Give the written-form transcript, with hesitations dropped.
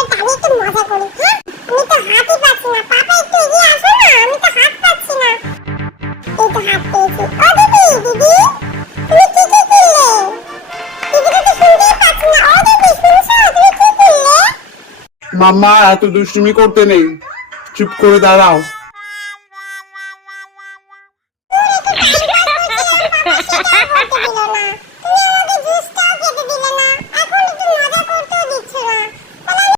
একটু মজা করি। হ্যাঁ, আমি তো হাতই পাচ্ছি না। পাপা একটু এগিয়ে আসো না, আমি তো হাত পাচ্ছি না। এই তো হাত পেয়েছি। ও দিদি, দিদি তুমি কি করলে? দিদিকে তো শুনতেই পাচ্ছি না। ও দিদি শুনছো, তুমি কি করলে? মাম্মা, এত দুষ্টুমি করতে নেই, চুপ করে দাঁড়াও।